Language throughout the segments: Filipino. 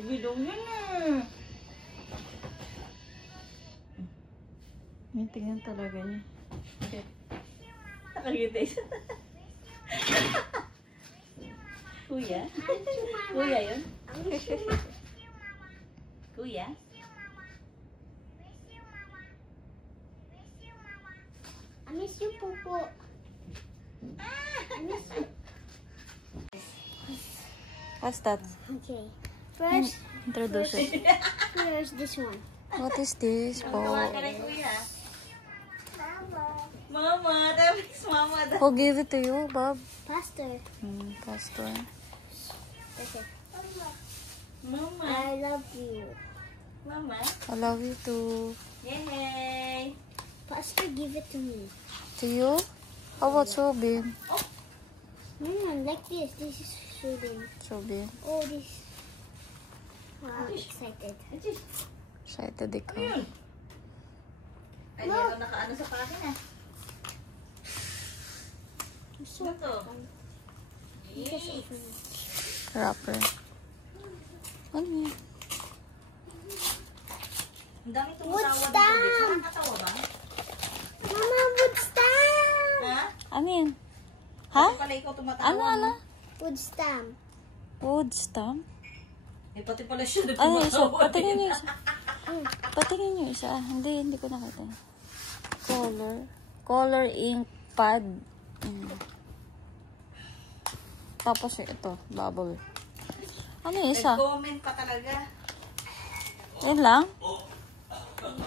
Baby daw yun eh. May tingnan talaga niya. Nakagita isa. Kuya? Kuya yun? Kuya? I miss you, Popo. I miss you. What's that? Okay. First, Introduce it. here's this one. What is this? Mama ka na kuya. Mama, that is mama. Who gave it to you, Bob? Pastor. Pastor. That's it. Mama. I love you. Mama. I love you too. Yay! Pastor, give it to me. To you? How about Sobin? Like this. This is shooting. Sobin. Oh, this. Wow, excited. Excited ikaw. Ayun. Ay, no. Nakaano sa pakin ah. So, Ano to? you guys open it. Wrapper. Ano yun? Ang dami Wood tumatawa dito. stamp! Nakakatawa ba? Mama, wood stamp! Ha? Ano yun? Ha? Bakit pala ikaw tumatawa? Ano? Wood stamp. Wood stamp? Eh, pati pala siya Ano isa? tumatawa. Patingin niyo isa. Patingin niyo isa. Hindi ko nakita. Color ink pad. Tapos ito, bubble. Ano yung isa? Nag-comment pa talaga. Yan lang?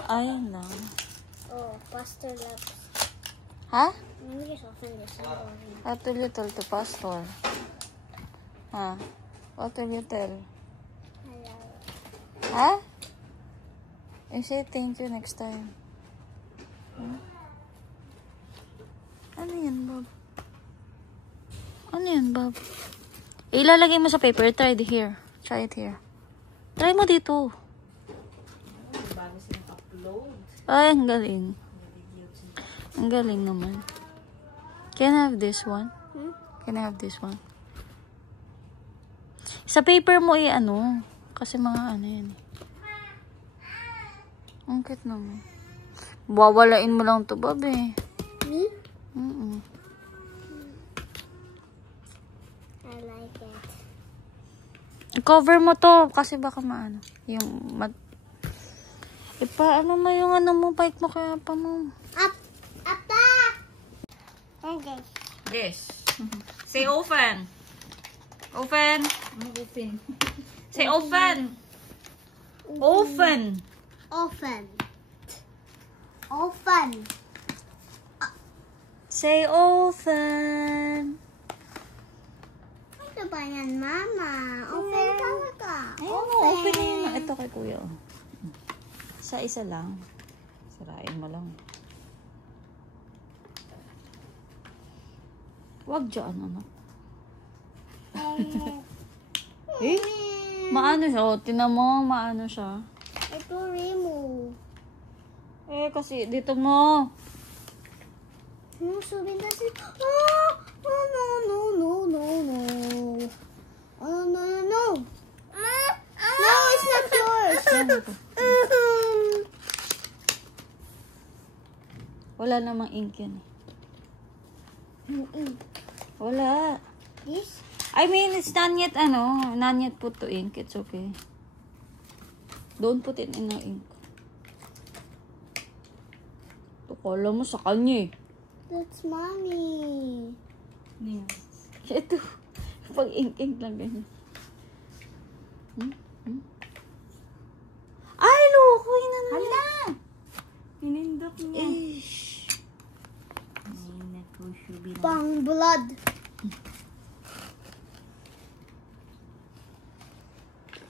Ayan lang. Oh, Pastor loves. Ha? Let me just open this. What will you tell to Pastor? Ha? What will you tell? Hello. Ha? You say thank you next time. Ano yan, Bob? Ano yan, Bob? Ilalagay mo sa paper. Try it here. Try it here. Try mo dito. Bago silang upload. Ay, ang galing. Ang galing naman. Can I have this one? Can I have this one? Sa paper mo ano. Kasi mga ano yan. Ang cute naman. Wawalain mo lang to, Bob eh. Me? I like it. Cover mo to kasi baka maano. Yung ano mo yung ano mo, bike mo kaya pa mo. Apa! Okay. This. Say open. Open. Open. Say open. Open. Open. Open. Say open. Ano ba yan, Mama? Open talaga. Ayun mo, open na yun. Ito kay kuya. Sa isa lang. Sarain mo lang. Huwag dyan, ano. Eh? Maano siya? O, tinan mo, maano siya. Ito, remove. Eh, kasi dito mo. No, subin kasi. Oh! Oh, no, no, no, no, no. Oh, no, no, no. No, it's not yours. Wala namang ink yan. Wala. This? I mean, it's not yet, not yet put to ink. It's okay. Don't put it in the ink. Ito, kala mo sa kanya eh. That's mommy. Yeah. Ito, pag ink-ink lang ganyan. Ay, loko, yun na. Hala! Pinindot niya. Ish. Ay, naku, shubi na. Pang blood.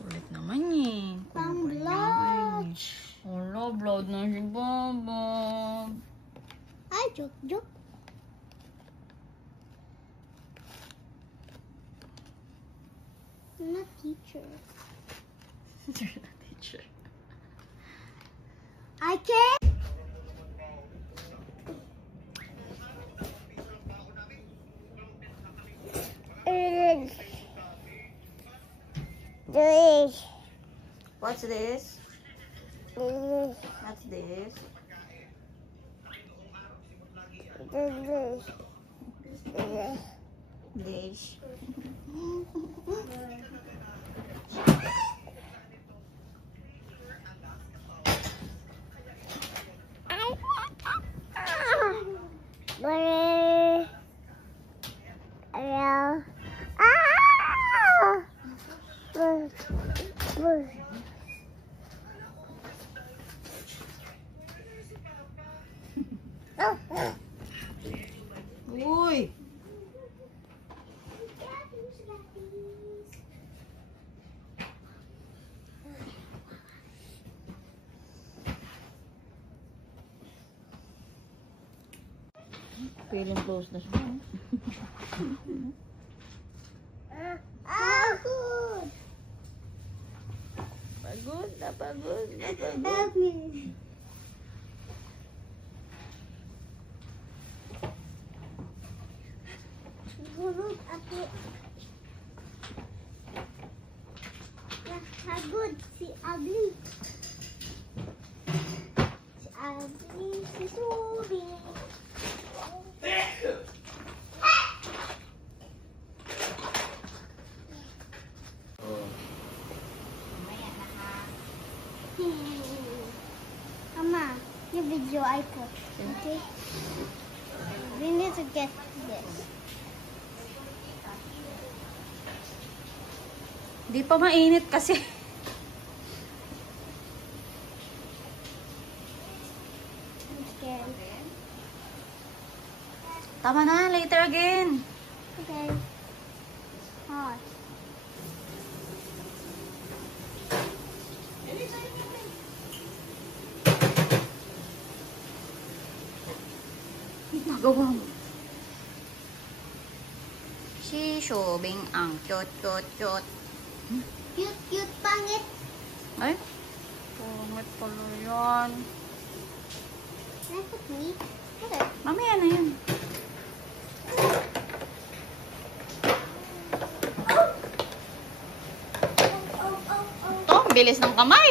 Ulit naman eh. Pang blood. Wala, blood na si Baba. Ay, joke, joke. I'm not teacher. You're not teacher. I can. What's this? What's this? Dish. Uy! Feeling close na siya. Pagod na pagod na pagod. Help me. Look at it. How good. Si ugly. Si ugly. Si Subi. Mama, your video I put. Okay? We need to get this. Di pa mainit kasi. I'm scared. Tama na, later again. Okay. Hot. Nagawa mo. Si Shobing ang chot-chot-chot. Cute, cute, pangit. Ay, pangit pala yan. Can I put meat? Okay. Mamaya na yun. Ito, ang bilis ng kamay.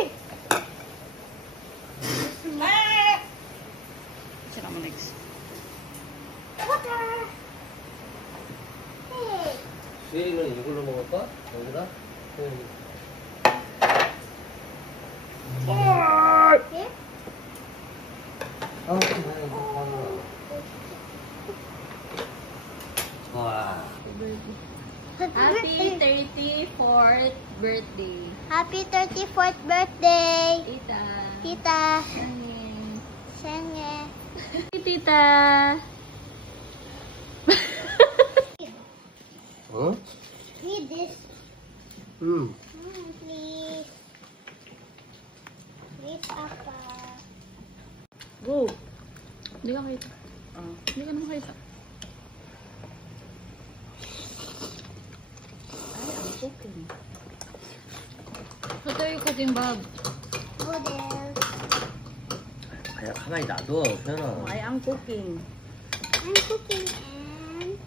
Sira mo next. Water. Hey. 수혜이는 이걸로 먹을까? 여기다? Here? 와. Happy 34th birthday. Happy 34th birthday, Tita. Tita. Hangin. Senge. Tita. 어? Need this. Please. Please, Papa. Go. Hindi ka makita. Hindi ka na makita. Ay, ang cooking. Ito yung cooking, Bob. Model. 그냥 가만히 놔둬, 현아. Ay, ang cooking. I'm cooking and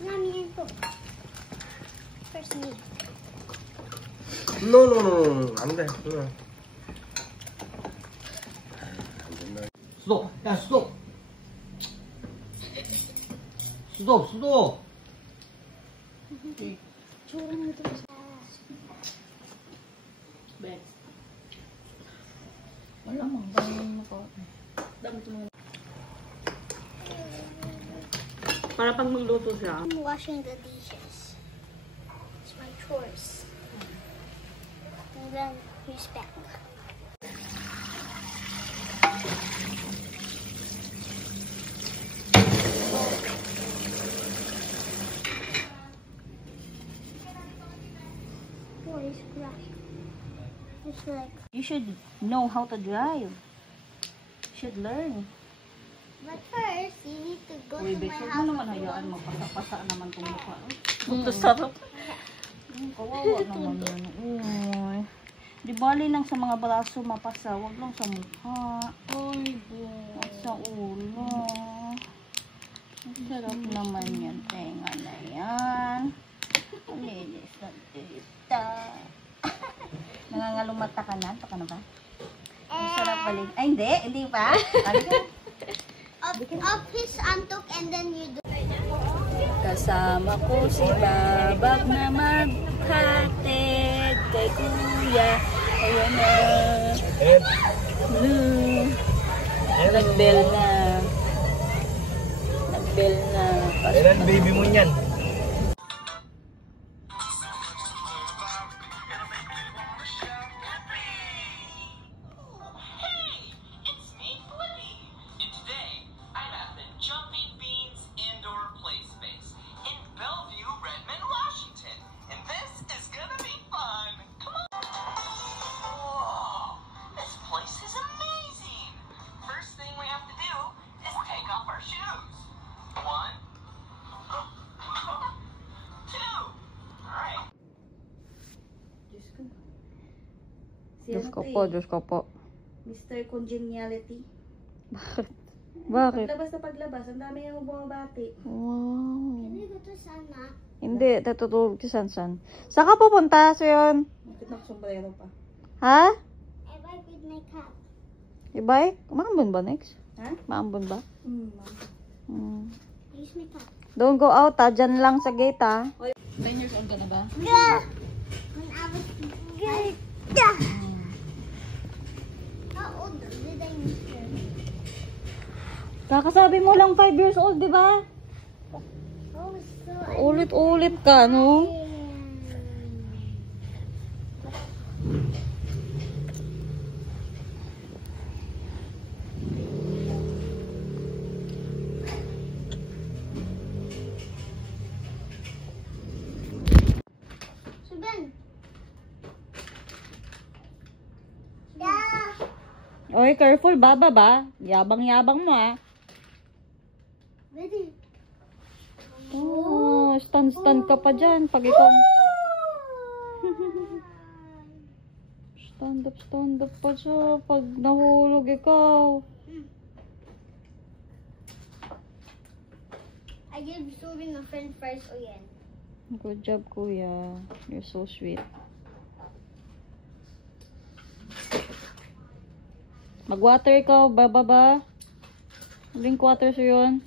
mommy and cook. First me. 노노노, 안 돼. 현아. 안 된다. 수도! 야, 수도! 수도, 수도! Tsura mo ito. Bet. Wala mo. Ganyan mo ko. Dami ito mo. Para pag magluto siya. I'm washing the dishes. It's my chores. And then he's back. Oh, it's rough. It's like, You should know how to drive. You should learn. but first you need to go Uy, to Bex, my huwag mo house. naman hayaan magpasa-pasa naman itong mukha. Ito sarap. Kawawa naman yun. Uy. Di bali lang sa mga braso mapasa, wag lang sa mukha. Ay, bo. At sa ulo. Ang sarap naman yan. Tenga na yan. Linis na tita. Nangangalong mata ka na? Baka na ba? Ang sarap balik. Ay, hindi pa. Halika. Up his antok and then you do. Kasama ko si Babag na maghatid kay Kuya. Ayan na. Nag-bell na. Nag-bell na. Kailan baby mo niyan? It's me, Flippy! And today, I'm at the Jumping Beans Indoor Play Space in Bellevue, Redmond, Washington. And this is gonna be fun! Come on! Whoa! This place is amazing! First thing we have to do is take off our shoes. 1, 2. Alright. Diyos ko. Diyos ko po. Mr. Congeniality. Bakit? Paglabas, ang dami yung bumabati. Wow. Can we go to Sana? Hindi, natutulog si Sansan. Saan ka pupunta, Suyon? Bakit nakasombrero pa? Ha? I bike with my cat. I-bike? Maambon ba next? Ha? Maambon ba? Ma'am. Hmm. Use my cat. Don't go out ha. Dyan lang sa gate ha. 10 years old ka na ba? Yeah. When I was good. Yeah. How old did I miss her? Kakasabi mo lang 5 years old, di ba? Oh, so Ulit-ulit ka, no? Suben. Yeah. Oy, careful, baba ba? Yabang-yabang mo ah. Ready? Oh, stand ka pa dyan. Pag ikaw... stand up pa siya. Pag nahulog ikaw. I give Subin a french fries again. Good job, kuya. You're so sweet. Mag-water ikaw, baba ba? Drink water siya yun.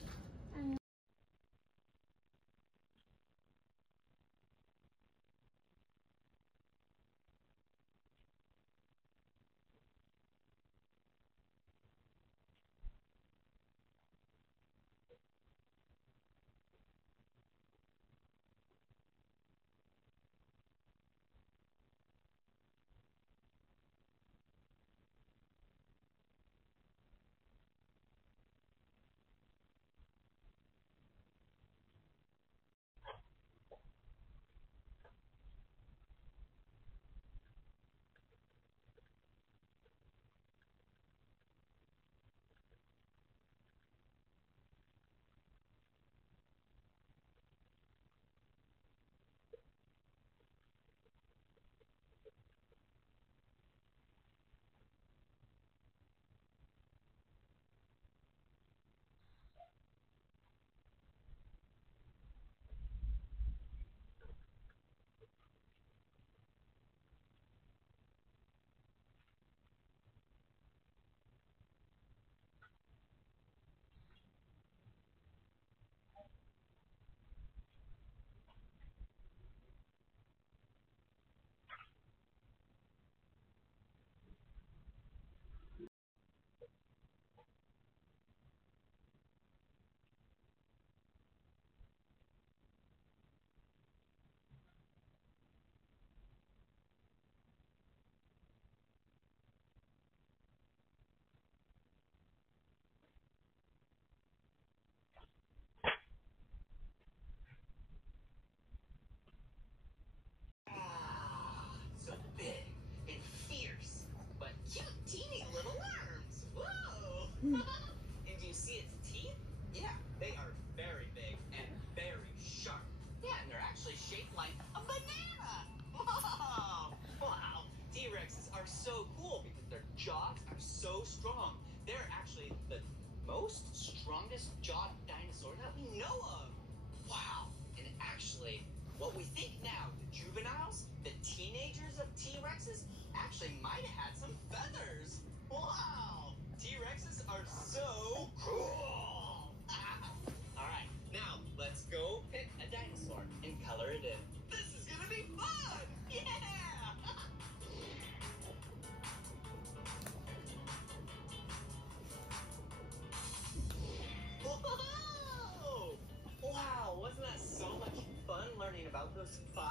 out those 5.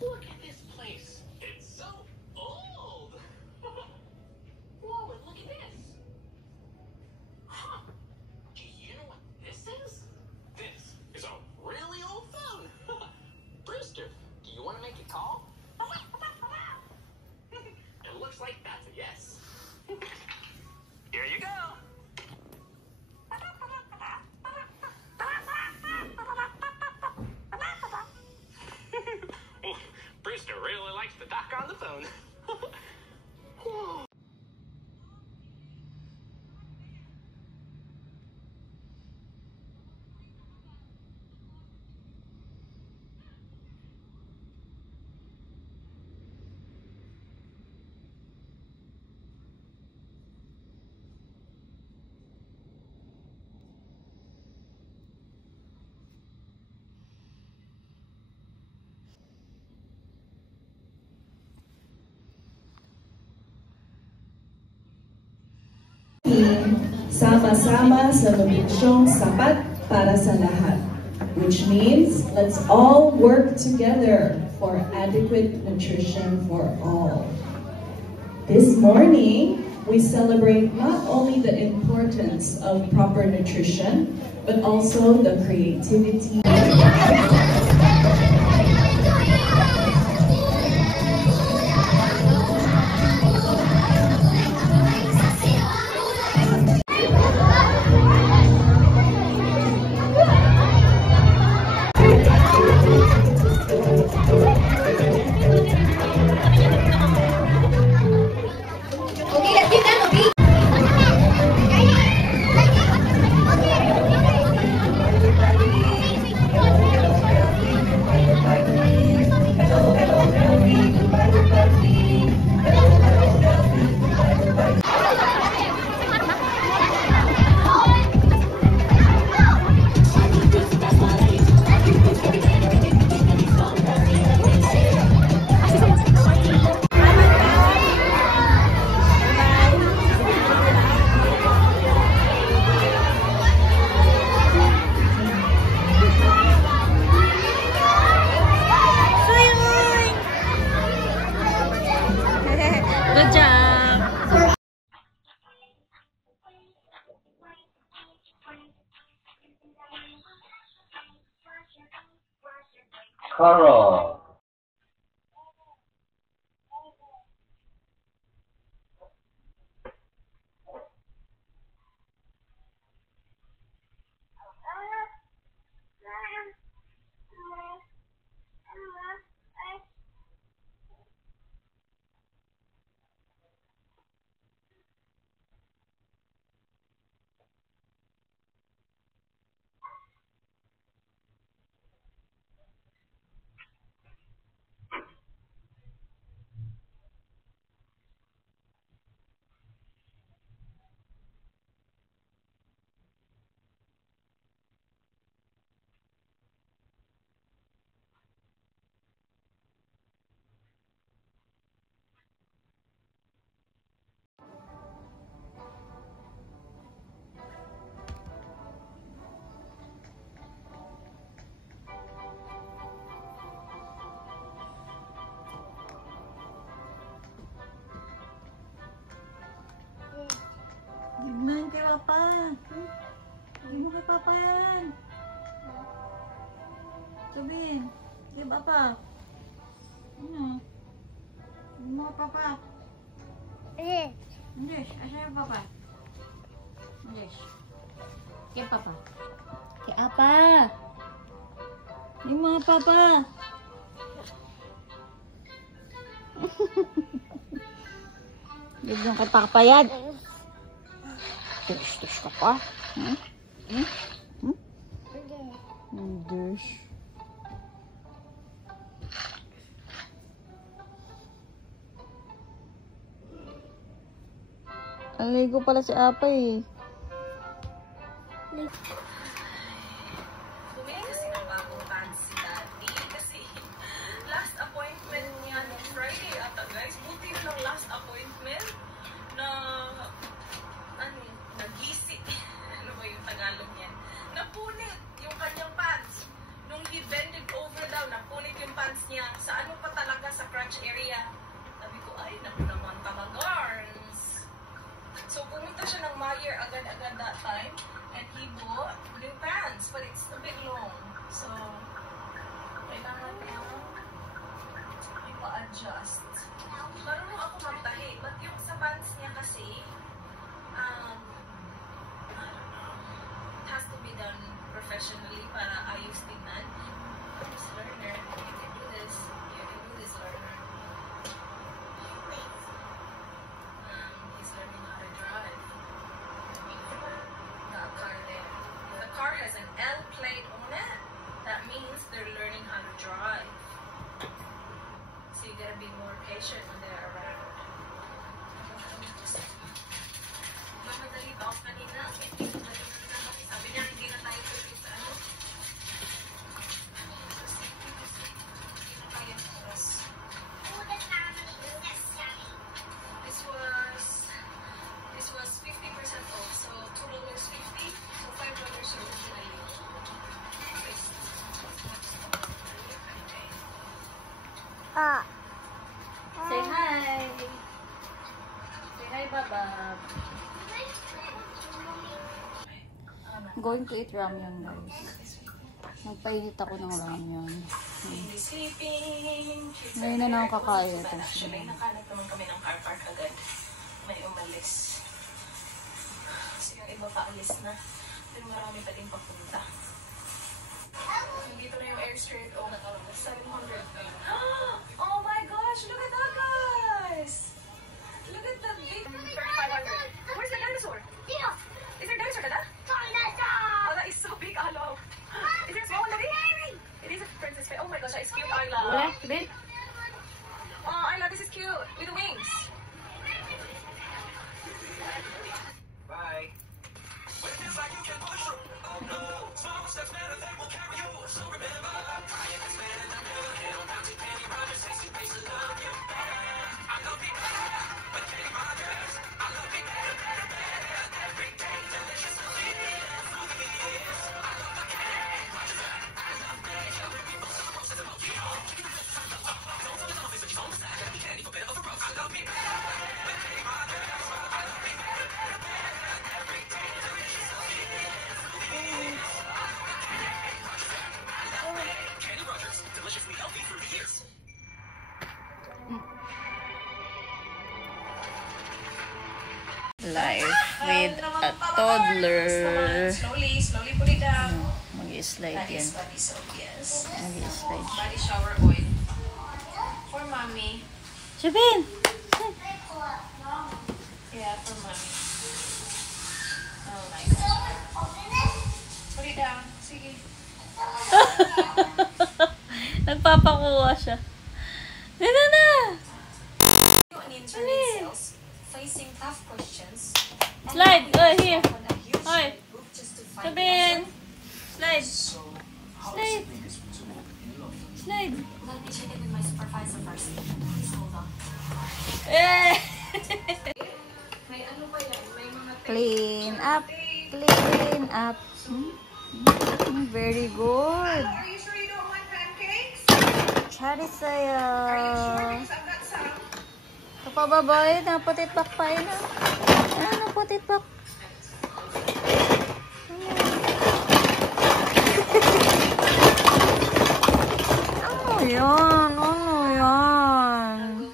Look at this place. It's so old. Whoa, and look at this. Huh. Do you know what this is? This is a really old phone. Brewster, do you want to make a call? It looks like that's a yes. Here you go. Brewster really likes to talk on the phone. Sama-sama sa nutritsyong sapat para sa lahat, which means let's all work together for adequate nutrition for all. This morning, we celebrate not only the importance of proper nutrition, but also the creativity. Good job. Carl. Tignan kay Papa. Hindi mo kay Papa yan. Sabihin. Kay Papa. Ano? Hindi mo kay Papa. English. Asa yung Papa? English. Kay Papa. Kay Apa. Hindi mo kay Papa. Bigyan kay Papa yan. Tus ka pa? Hindi. Aligo pala si Apa eh. Bumili kasi ng bagong pants si Daddy kasi last appointment niya nung Friday ata guys. Buti lang last appointment na that time, and he bought new pants, but it's a bit long. So, kailangan niya ipa-adjust. Marunong ako magtahi, but yung sa pants niya kasi, I don't know, it has to be done professionally para ayos tingnan. This learner, you can do this. You can do this, learner. He's learning how to drive. That car there. The car has an L plate on it. That means they're learning how to drive. So you gotta be more patient when they're around. Mamadali ba ako kanina? Sabi niya, hindi na tayo pwede sa ano. This was 50% off, so $2.50, so $5 originally. Say hi. Say hi, Baba. I'm going to eat ramyun, guys. Magpainit ako ng ramyun. Sleeping. Ngayon na lang kakain. Actually, nakalap naman kami ng car park agad. May umalis. Kasi yung iba paalis na. Pero marami pa din papunta. Dito na yung airstrip. Oh, 700. Oh my gosh! Look at that, guys! Look at that big 3,500. Where's the dinosaur? Is there a dinosaur, Dada? Oh, that is so big, Alo. Is there a small one, Daddy? It is a princess face. Oh my gosh, that is cute, Ayla. Oh, Ayla, this is cute. With the wings. Bye. Life with a toddler. Slowly put it down. Mag-i-slide That yan. is body soap, yes. Mag-i-slide. Body shower oil. For mommy. Sabin! Yeah, for mommy. Oh my gosh. Put it down. Sige. Nagpapakuha siya. Dito na! An internet sales facing tough questions. Slide! Oh, here. Hi. Hoy! Sabin! Slide! Slide! Slide! Let me check it with my supervisor first. Please hold on. Eh! May ano pa yan? May mga Clean up! Clean up! Very good! Are you sure you don't want pancakes? Chari saya! Because I've got some. Kapababoy, napatitbak pa yun ah. Ano, napatitbak? Ano yan? Ano yan?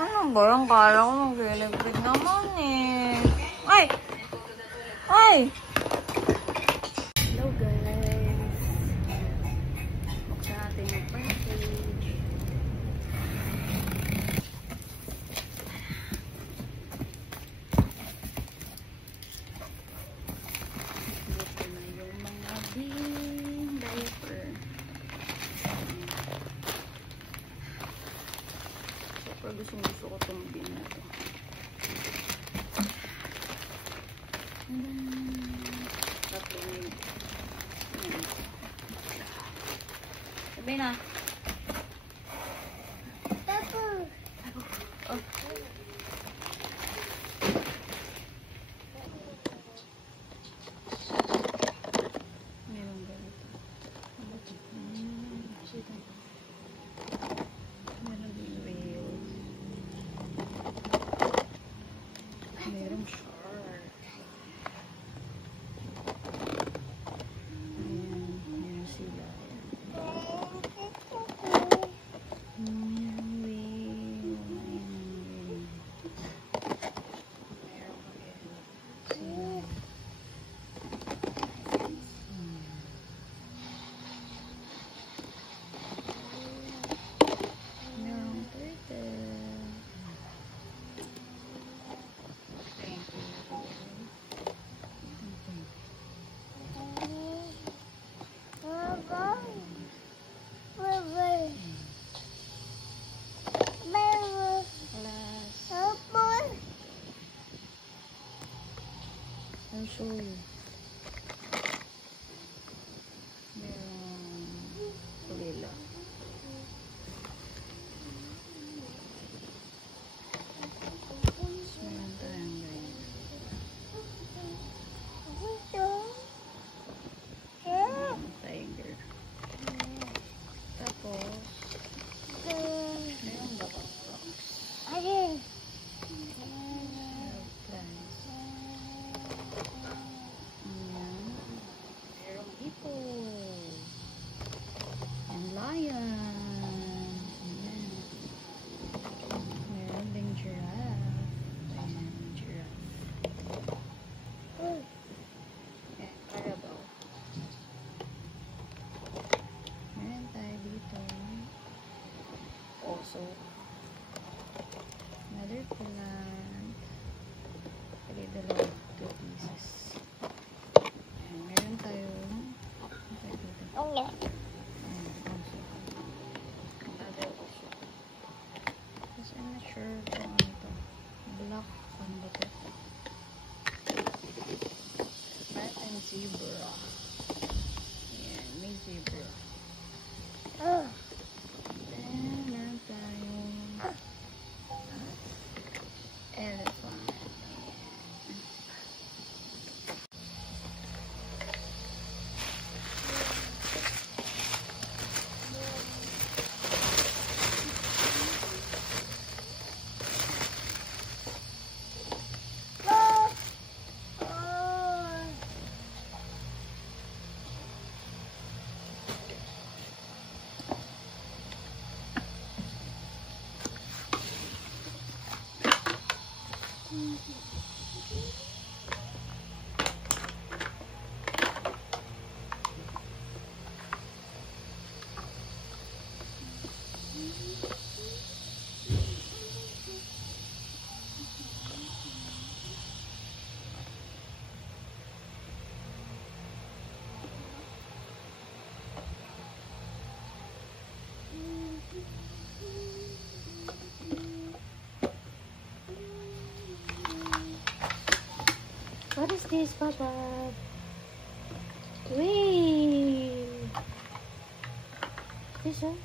Ano ba yung kala ko mag-electric naman eh? Ay! Ay! Hello guys! Buksan natin yung package. Ito na yung mga diaper. Super gusto ko itong bin na to. Tatlo na yun. Sabi na. Oh. Meron ganito. Meron din wheels. show you. Merong gorilla. Meron tayong ganyan. Tiger. Tapos, merong baka fox. Merong plants. Ayan. Merong hippo. And lion. Ayan. Meron ding giraffe. Ayan, giraffe. Ayan, carabao. Meron tayo dito. Also, another plant. Pwede dalawa, 2 pieces. Ayan, meron tayo. Dito. Ayan, also. Another also. Kasi I'm not sure kung ano ito. Black, ano ba ito? Rat and zebra. Ayan, may zebra. Then, meron tayong elephant. What is this, Papa? Wait. This one?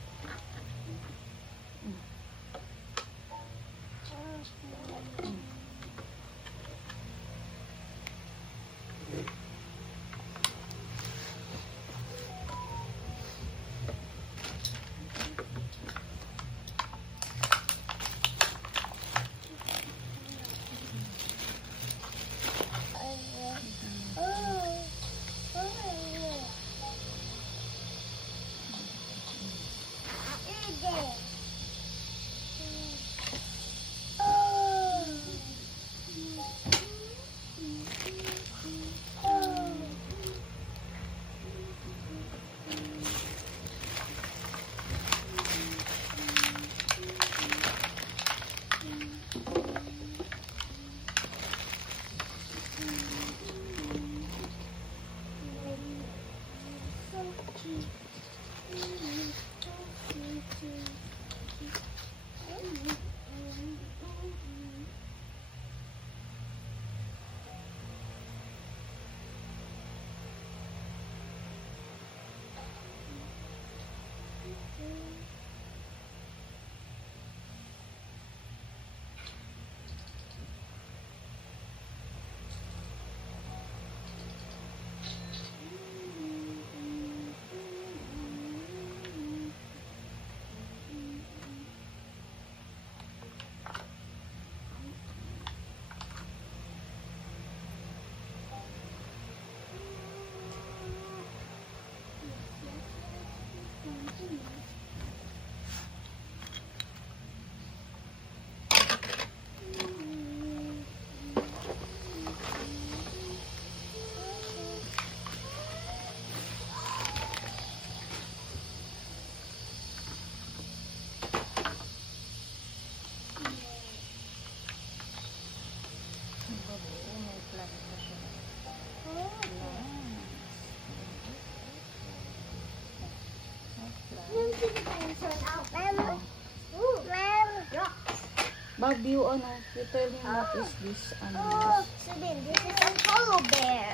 Babu, ano? You tell me what is this Oh, animal? Subin, this is a polar bear.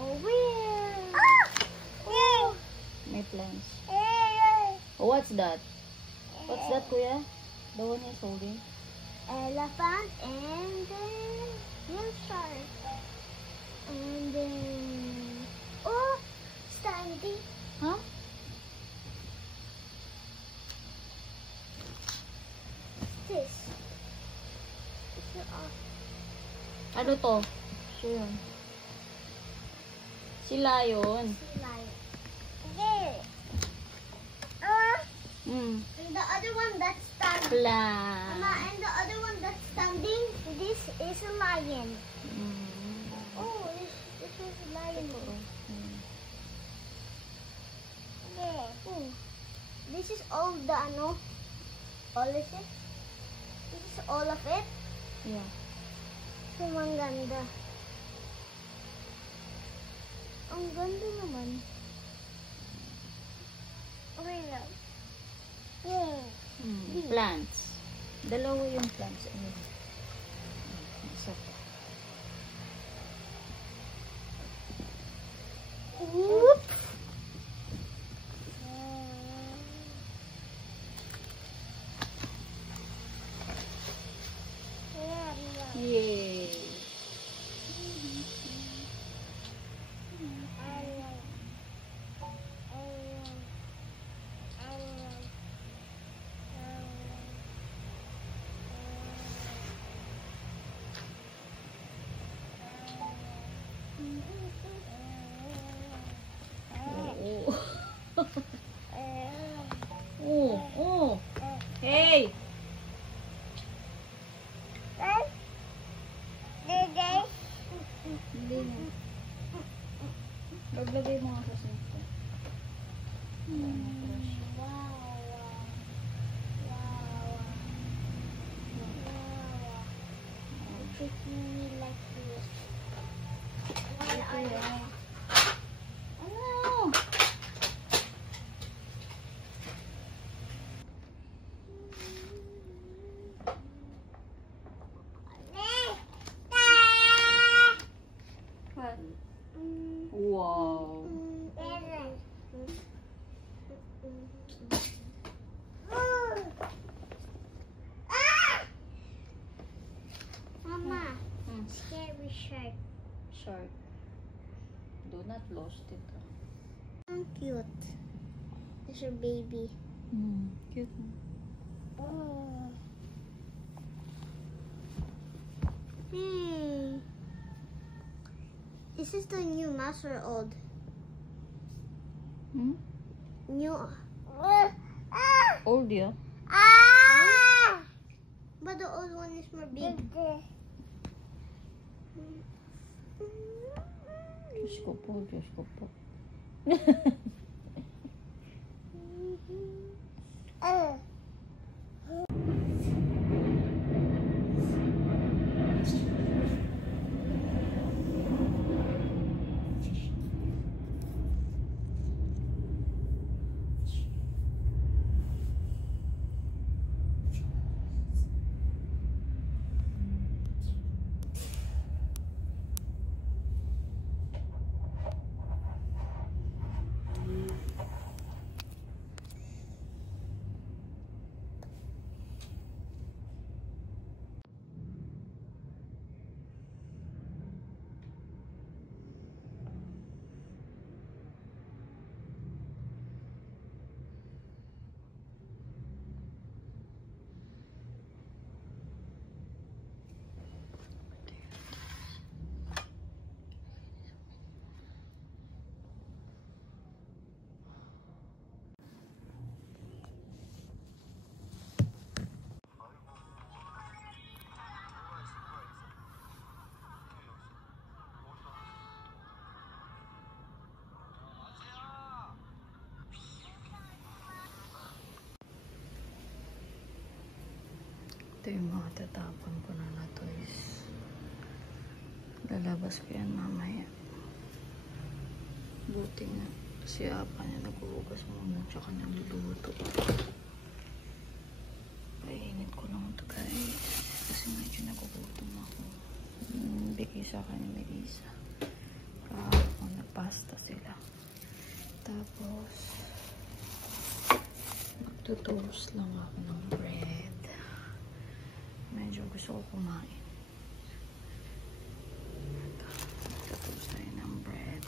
Oh, where? Oh, May plants. yeah. Oh, what's that? What's that, kuya? The one he's holding? Elephant and then shark. And then standing. Huh? This. Ano to? So, yun. Sila yun. There. Mm. And the other one that's standing. Plant. Mama, and the other one that's standing, this is a lion. Mm. Oh, this is a lion. Mm. Yeah. Oh. This is all the all is it? This is all of it. Yeah. Ang ganda. Ang ganda naman. Okay lang. Yeah. Mm. Plants. Dalawa yung plants. Ayun. Isa pa. Whoop. Yay! Oh, oh. Hey! Hindi na. Paglagay mo nga sa sito. Ano? What? Wow. Mama, Hmm. scary shark. Shark. Do not lost it. How cute. It's your baby. Hmm. Cute. Oh. Hey. This is the new mouse or old? Hmm? New. Old, yeah. But the old one is more big. Diyos ko po, Diyos ko po. Ito yung mga tatapon ko na toys. Lalabas ko yan mamaya. Buti nga. Si Apa niya naghuhugas muna tsaka nagluluto. Painit ko naman ito guys. binibigay sa akin ni Melissa. Kahapon, nagpasta sila. Tapos, magtutoast lang ako ng bread. Medyo gusto ko kumain. Magtutoast tayo ng bread.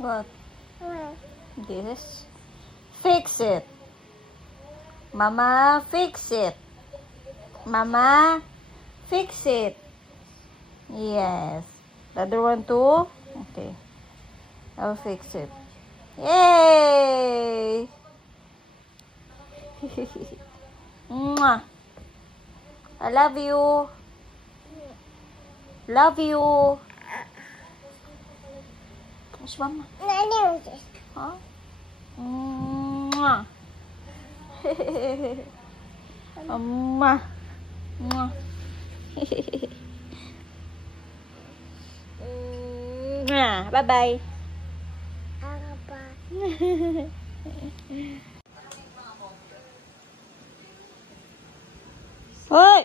What? This? Fix it. Mama, fix it. Mama, fix it. Yes. The other one too? Okay. I'll fix it. Yay! Mwah. I love you. Love you. Where's Mama? Huh? Mwah. Mama. Mwah. Bye-bye. Hoy!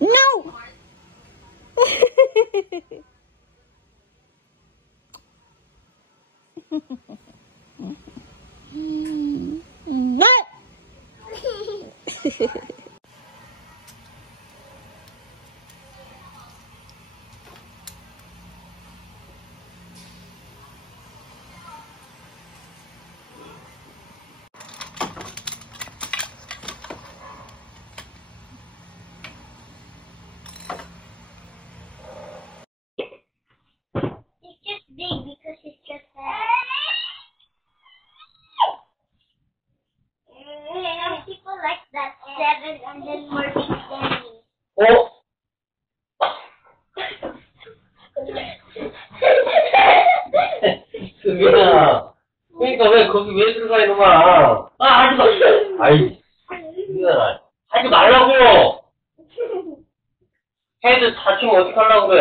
No! No! 7 and then more beans than me. 어? 수빈아. 그러니까 왜 거기 왜 들어가 있는 거야? 아, 하지 마. 아이, 수빈아. 하지 말라고! 헤드 다치면 어떡하려고 그래?